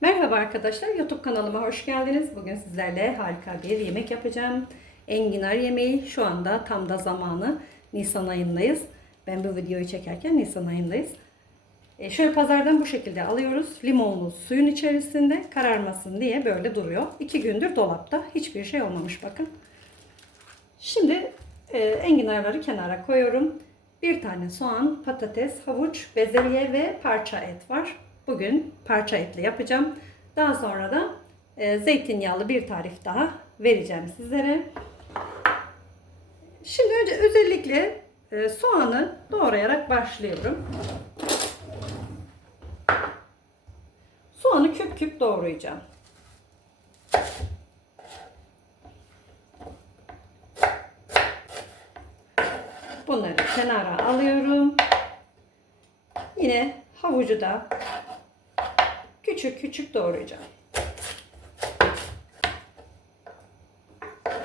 Merhaba arkadaşlar, YouTube kanalıma hoş geldiniz. Bugün sizlerle harika bir yemek yapacağım. Enginar yemeği şu anda tam da zamanı. Nisan ayındayız. Ben bu videoyu çekerken Nisan ayındayız. E, şöyle pazardan bu şekilde alıyoruz. Limonlu suyun içerisinde kararmasın diye böyle duruyor. İki gündür dolapta. Hiçbir şey olmamış bakın. Şimdi e, enginarları kenara koyuyorum. Bir tane soğan, patates, havuç, bezelye ve parça et var. Bugün parça etli yapacağım. Daha sonra da e, zeytinyağlı bir tarif daha vereceğim sizlere. Şimdi önce özellikle e, soğanı doğrayarak başlıyorum. Soğanı küp küp doğrayacağım. Bunları kenara alıyorum. Yine havucu da küçük küçük doğrayacağım.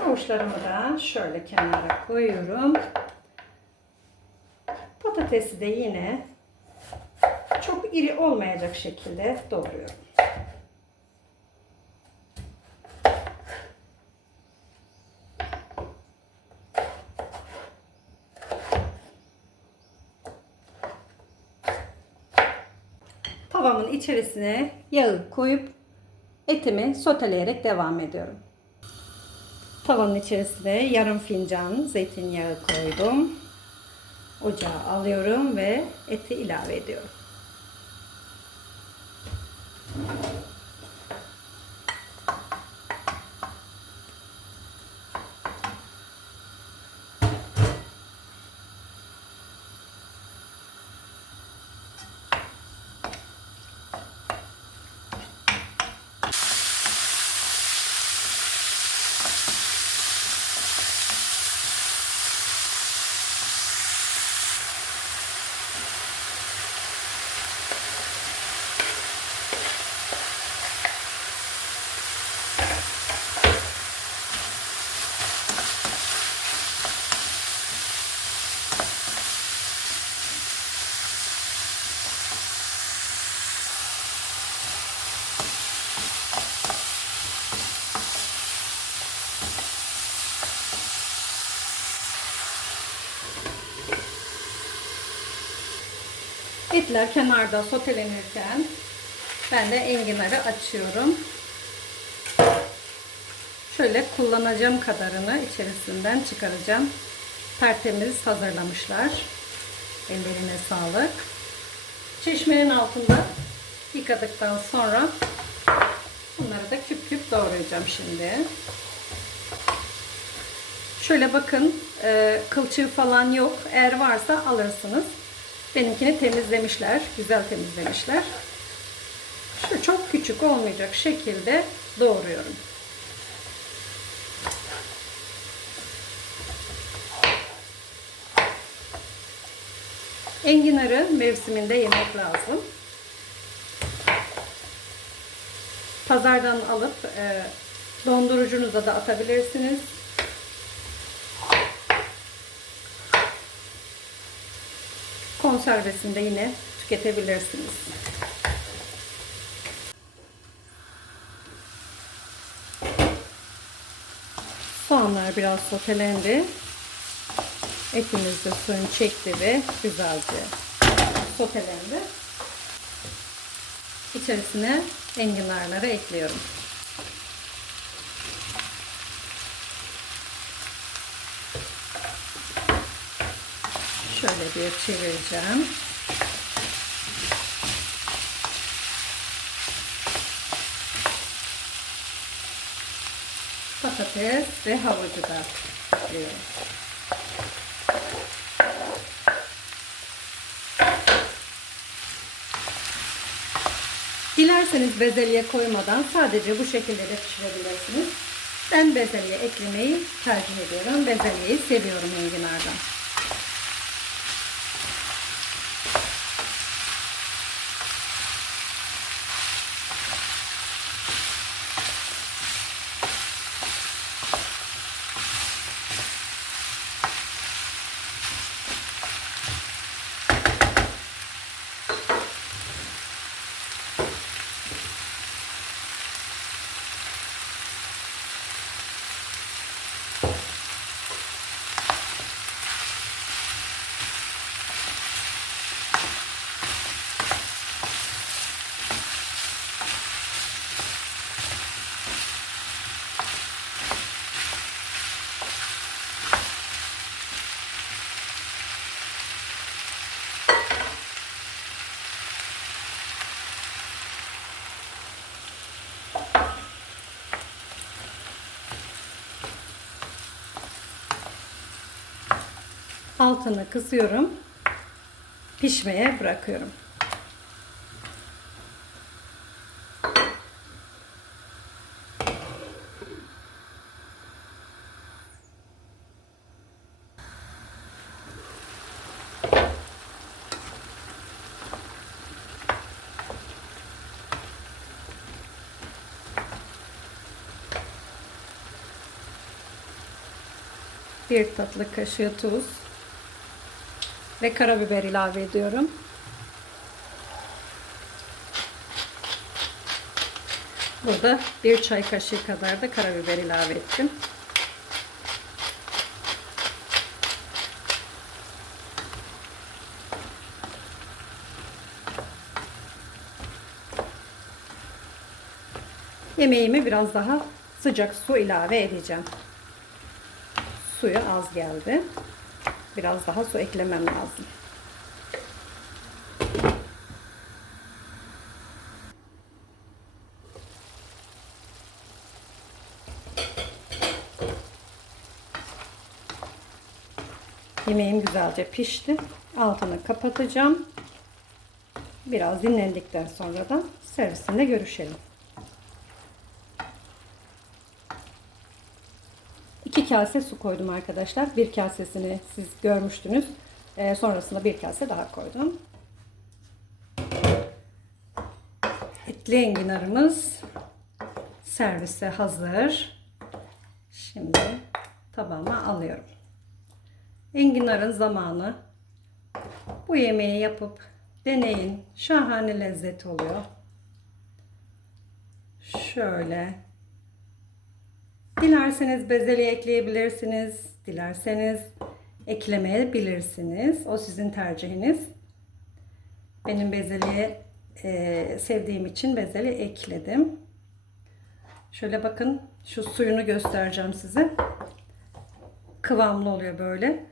Havuçlarımı da şöyle kenara koyuyorum. Patatesi de yine çok iri olmayacak şekilde doğruyorum. Tavamın içerisine yağı koyup etimi soteleyerek devam ediyorum. Tavanın içerisine yarım fincan zeytinyağı koydum. Ocağa alıyorum ve eti ilave ediyorum. Etler kenarda sotelenirken ben de enginarı açıyorum. Şöyle kullanacağım kadarını içerisinden çıkaracağım. Tertemiz hazırlamışlar. Ellerine sağlık. Çeşmenin altında yıkadıktan sonra bunları da küp küp doğrayacağım şimdi. Şöyle bakın e, kılçığı falan yok. Eğer varsa alırsınız. Benimkini temizlemişler. Güzel temizlemişler. Şu çok küçük olmayacak şekilde doğruyorum. Enginarı mevsiminde yemek lazım. Pazardan alıp e, dondurucunuza da atabilirsiniz. Konservesinde yine tüketebilirsiniz. Soğanlar biraz sotelendi. Etimiz de suyunu çekti ve güzelce sotelendi. İçerisine enginarları ekliyorum. Bir çevireceğim. Patates ve havucu da ekliyorum. Dilerseniz bezelye koymadan sadece bu şekilde de pişirebilirsiniz. Ben bezelye eklemeyi tercih ediyorum. Bezelyeyi seviyorum enginardan. Altını kısıyorum. Pişmeye bırakıyorum. Bir tatlı kaşığı tuz ve karabiber ilave ediyorum. Burada bir çay kaşığı kadar da karabiber ilave ettim. Yemeğime biraz daha sıcak su ilave edeceğim. Suyu az geldi. Biraz daha su eklemem lazım. Yemeğim güzelce pişti. Altını kapatacağım. Biraz dinlendikten sonra da servisinde görüşelim. Kase su koydum arkadaşlar. Bir kasesini siz görmüştünüz. Ee, sonrasında bir kase daha koydum. Etli enginarımız servise hazır. Şimdi tabağıma alıyorum. Enginarın zamanı. Bu yemeği yapıp deneyin. Şahane lezzet oluyor. Şöyle Dilerseniz bezelye ekleyebilirsiniz. Dilerseniz eklemeyebilirsiniz. O sizin tercihiniz. Benim bezelye e, sevdiğim için bezelye ekledim. Şöyle bakın şu suyunu göstereceğim size. Kıvamlı oluyor böyle.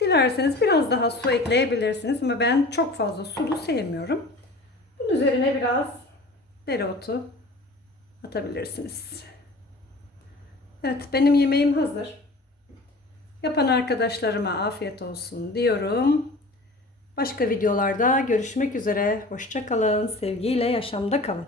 Dilerseniz biraz daha su ekleyebilirsiniz ama ben çok fazla sulu sevmiyorum. Bunun üzerine biraz dereotu atabilirsiniz. Evet benim yemeğim hazır. Yapan arkadaşlarıma afiyet olsun diyorum. Başka videolarda görüşmek üzere. Hoşça kalın. Sevgiyle yaşamda kalın.